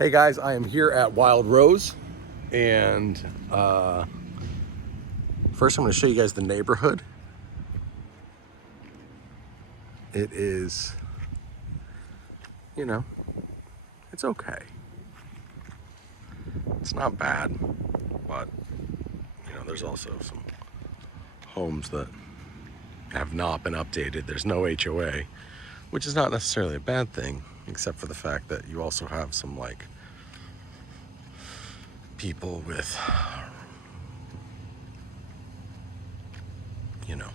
Hey guys, I am here at Wild Rose, and first I'm going to show you guys the neighborhood. It is, you know, it's okay. It's not bad, but, you know, there's also some homes that have not been updated. There's no HOA, which is not necessarily a bad thing, except for the fact that you also have some, like, people with, you know,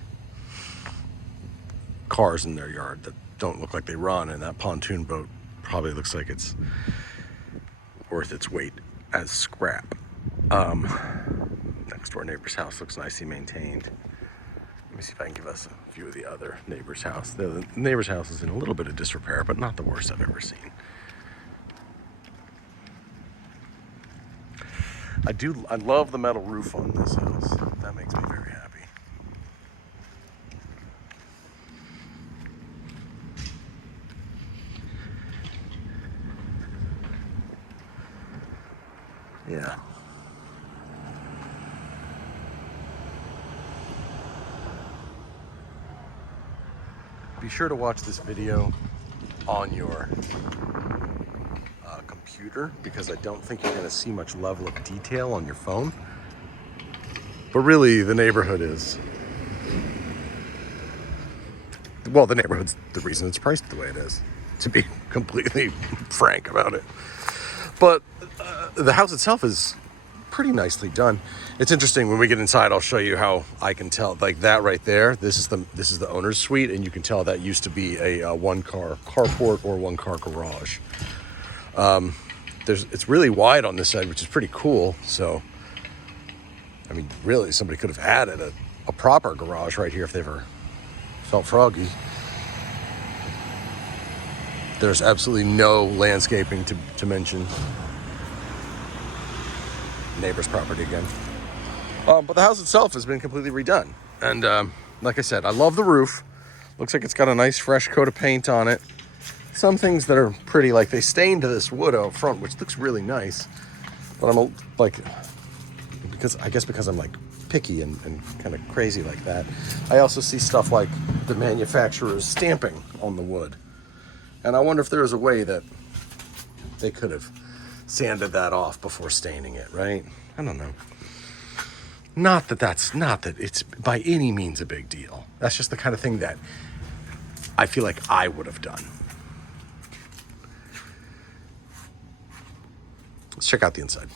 cars in their yard that don't look like they run, and that pontoon boat probably looks like it's worth its weight as scrap. Next door neighbor's house looks nicely maintained. Let me see if I can give us a view of the other neighbor's house. The neighbor's house is in a little bit of disrepair, but not the worst I've ever seen. I love the metal roof on this house. That makes me very happy. Yeah. Be sure to watch this video on your computer, because I don't think you're going to see much level of detail on your phone. But really, the neighborhood is, well, the neighborhood's the reason it's priced the way it is, to be completely frank about it. But the house itself is pretty nicely done. It's interesting, when we get inside, I'll show you how I can tell, like that right there, this is the owner's suite, and you can tell that used to be a one-car carport or one-car garage. It's really wide on this side, which is pretty cool. So, I mean, really, somebody could have added a proper garage right here if they ever felt froggy. There's absolutely no landscaping to mention. Neighbor's property again. But the house itself has been completely redone. And like I said, I love the roof. Looks like it's got a nice fresh coat of paint on it. Some things that are pretty, like they stained this wood out front, which looks really nice. But I'm because I'm like picky and kind of crazy like that. I also see stuff like the manufacturer's stamping on the wood. And I wonder if there was a way that they could have sanded that off before staining it, right? I don't know. Not that it's by any means a big deal. That's just the kind of thing that I feel like I would have done. Let's check out the inside.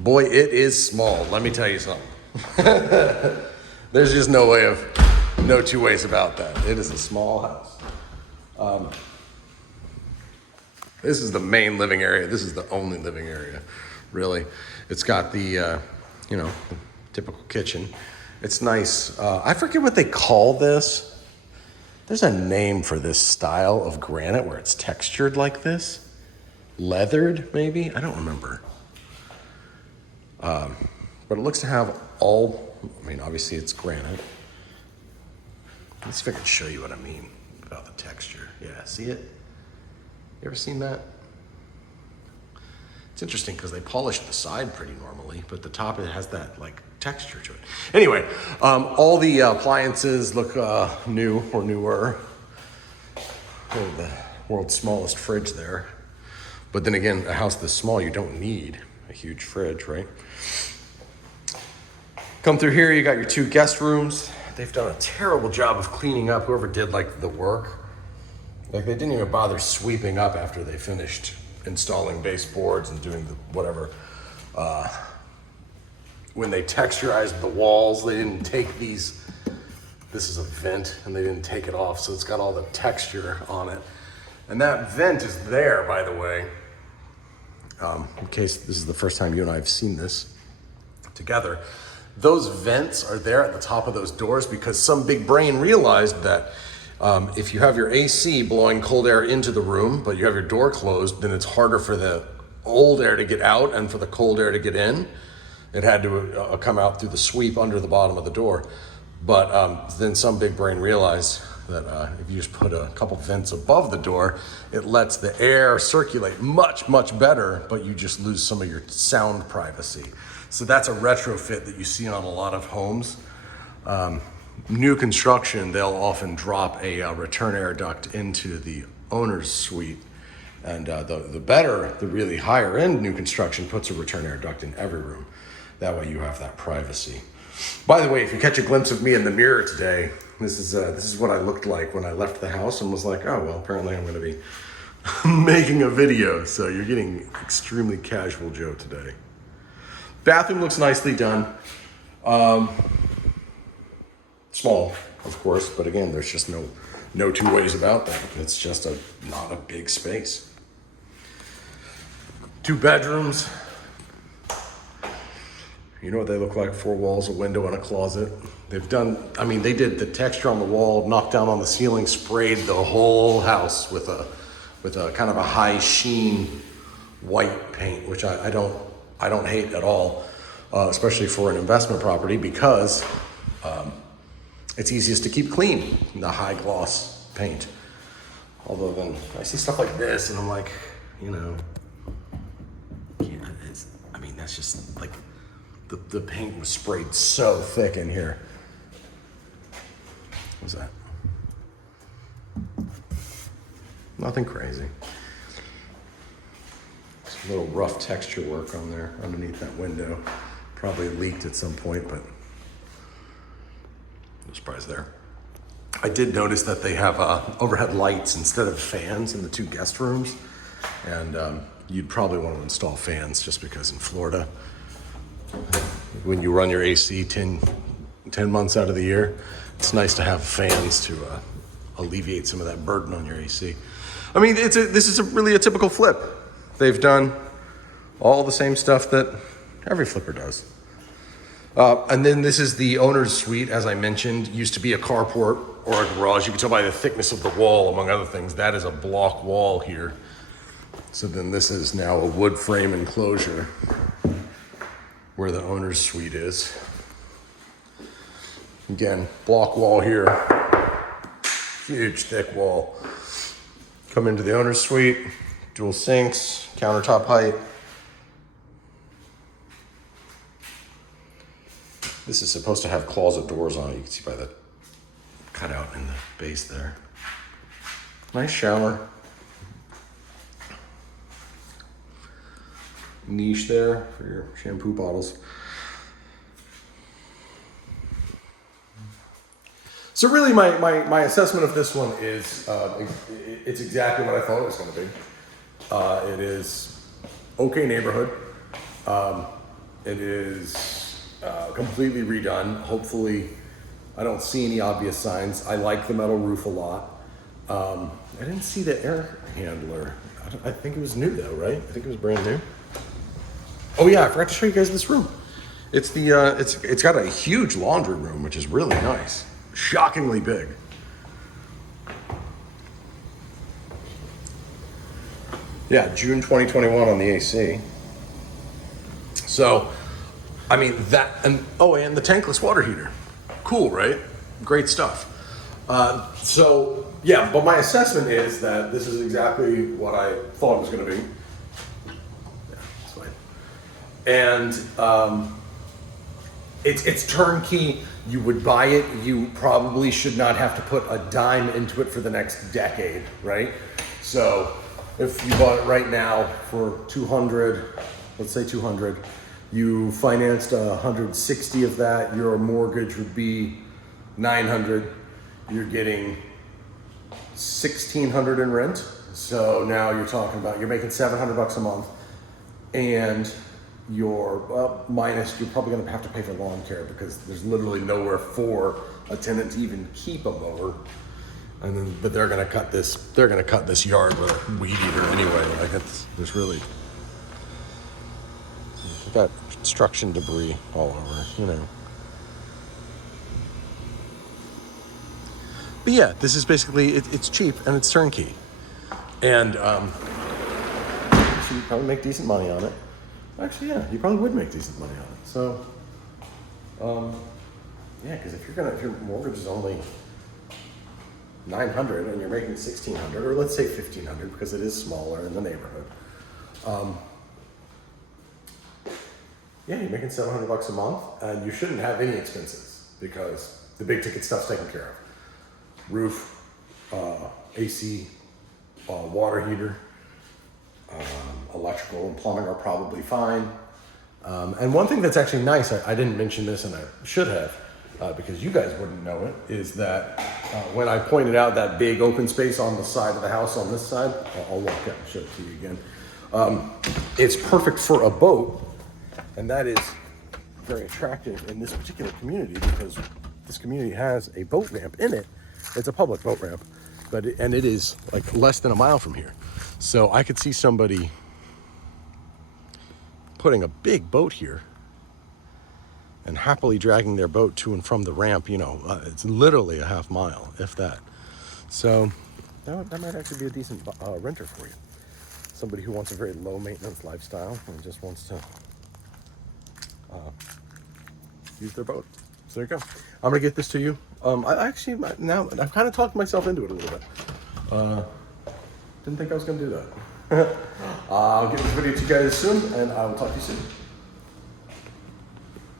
Boy, it is small. Let me tell you something. There's just no two ways about that. It is a small house. This is the main living area. This is the only living area, really. It's got the, the typical kitchen. It's nice. I forget what they call this. There's a name for this style of granite where it's textured like this. Leathered, maybe? I don't remember. But it looks to have obviously it's granite. Let's see if I can show you what I mean about the texture. Yeah, see it? You ever seen that? It's interesting because they polish the side pretty normally, but the top, it has that like texture to it. Anyway, all the appliances look new or newer. Oh, the world's smallest fridge there. But then again, a house this small, you don't need a huge fridge, right? Come through here, you got your two guest rooms. They've done a terrible job of cleaning up, whoever did like the work. Like they didn't even bother sweeping up after they finished installing baseboards and doing the whatever. When they texturized the walls, they didn't take these. This is a vent, and they didn't take it off, so it's got all the texture on it. And that vent is there, by the way. In case this is the first time you and I have seen this together. Those vents are there at the top of those doors because some big brain realized that if you have your AC blowing cold air into the room, but you have your door closed, then it's harder for the old air to get out and for the cold air to get in. It had to come out through the sweep under the bottom of the door. But then some big brain realized that if you just put a couple vents above the door, it lets the air circulate much, much better, but you just lose some of your sound privacy. So that's a retrofit that you see on a lot of homes. New construction, they'll often drop a return air duct into the owner's suite. And the really higher end new construction puts a return air duct in every room. That way you have that privacy. By the way, if you catch a glimpse of me in the mirror today, this is what I looked like when I left the house and was like, oh, well, apparently I'm going to be making a video. So you're getting extremely casual Joe today. Bathroom looks nicely done. Small, of course, but again, there's just no two ways about that. It's just not a big space. 2 bedrooms. You know what they look like? 4 walls, a window, and a closet. They did the texture on the wall, knocked down on the ceiling, sprayed the whole house with a kind of a high sheen white paint, which I don't hate at all, especially for an investment property, because it's easiest to keep clean, the high gloss paint. Although then I see stuff like this and I'm like, that's just like, the paint was sprayed so thick in here. What was that? Nothing crazy. Some little rough texture work on there underneath that window. Probably leaked at some point, but no surprise there. I did notice that they have overhead lights instead of fans in the 2 guest rooms. And you'd probably want to install fans just because in Florida, when you run your AC 10 months out of the year, it's nice to have fans to alleviate some of that burden on your AC. I mean, this is really a typical flip. They've done all the same stuff that every flipper does. And then this is the owner's suite, as I mentioned. Used to be a carport or a garage. You can tell by the thickness of the wall, among other things. That is a block wall here. So then this is now a wood frame enclosure where the owner's suite is. Again, block wall here. Huge thick wall. Come into the owner's suite, dual sinks, countertop height. This is supposed to have closet doors on it. You can see by the cutout in the base there. Nice shower. Niche there for your shampoo bottles. So really my assessment of this one is it's exactly what I thought it was going to be. It is okay neighborhood. It is completely redone. Hopefully, I don't see any obvious signs. I like the metal roof a lot. I didn't see the air handler. I think it was new though, right? I think it was brand new. Oh yeah, I forgot to show you guys this room. It's it's got a huge laundry room, which is really nice. Shockingly big. Yeah, June 2021 on the AC. So, I mean that, and the tankless water heater. Cool, right? Great stuff. So yeah, but my assessment is that this is exactly what I thought it was going to be. And it's turnkey. You would buy it. You probably should not have to put a dime into it for the next decade, right? So if you bought it right now for $200, let's say $200, you financed 160 of that. Your mortgage would be $900. You're getting $1,600 in rent. So now you're talking about you're making $700 a month, and you're probably going to have to pay for lawn care because there's literally nowhere for a tenant to even keep a mower. And then, but they're going to cut this yard with a weed eater anyway. Like there's really, you've got construction debris all over, But yeah, this is basically, it's cheap and it's turnkey. And so you probably make decent money on it. Actually, yeah, you probably would make decent money on it. So, yeah, because if your mortgage is only 900 and you're making 1,600, or let's say 1,500 because it is smaller in the neighborhood. Yeah, you're making $700 a month, and you shouldn't have any expenses because the big ticket stuff's taken care of. Roof, AC, water heater, electrical and plumbing are probably fine. And one thing that's actually nice, I didn't mention this and I should have, because you guys wouldn't know it, is that when I pointed out that big open space on the side of the house on this side, I'll walk out and show it to you again. It's perfect for a boat, and that is very attractive in this particular community because this community has a boat ramp in it. It's a public boat ramp, and it is like less than a mile from here. So I could see somebody putting a big boat here and happily dragging their boat to and from the ramp. It's literally a half mile, if that. So that might actually be a decent renter for you. Somebody who wants a very low maintenance lifestyle and just wants to use their boat. So there you go. I'm gonna get this to you. Now I've kind of talked myself into it a little bit. Didn't think I was gonna do that. I'll get this video to you guys soon, and I will talk to you soon.